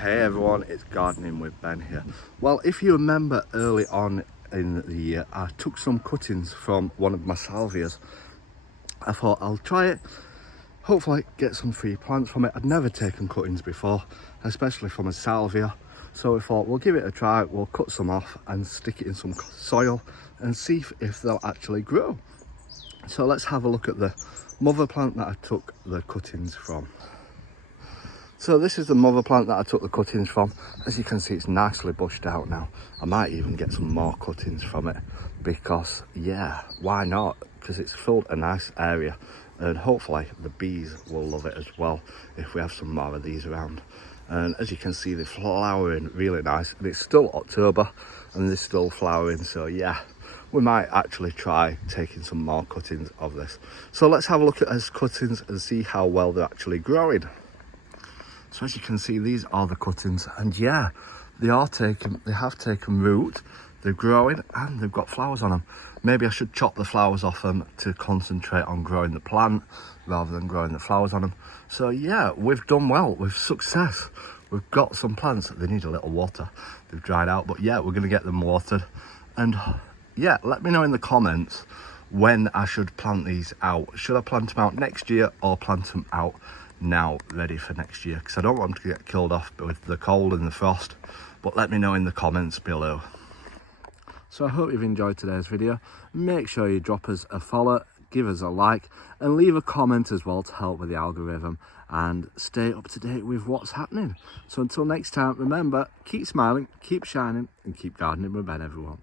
Hey everyone, it's Gardening with Ben here. Well, if you remember early on in the year, I took some cuttings from one of my salvias. I thought I'll try it, hopefully get some free plants from it. I'd never taken cuttings before, especially from a salvia. So we thought we'll give it a try, we'll cut some off and stick it in some soil and see if they'll actually grow. So let's have a look at the mother plant that I took the cuttings from. So this is the mother plant that I took the cuttings from. As you can see, it's nicely bushed out now. I might even get some more cuttings from it because, yeah, why not? Because it's filled a nice area and hopefully the bees will love it as well if we have some more of these around. And as you can see, they're flowering really nice, and it's still October and they're still flowering. So yeah, we might actually try taking some more cuttings of this. So let's have a look at those cuttings and see how well they're actually growing. So as you can see, these are the cuttings, and yeah, they have taken root, they're growing and they've got flowers on them. Maybe I should chop the flowers off them to concentrate on growing the plant rather than growing the flowers on them. So yeah, we've done well with success. We've got some plants, they need a little water, they've dried out, but yeah, we're going to get them watered. And yeah, let me know in the comments when I should plant these out. Should I plant them out next year or plant them out now ready for next year? Because I don't want them to get killed off with the cold and the frost. But let me know in the comments below. So I hope you've enjoyed today's video. Make sure you drop us a follow, give us a like, and leave a comment as well to help with the algorithm and stay up to date with what's happening. So until next time, remember, keep smiling, keep shining, and keep gardening with Ben, everyone.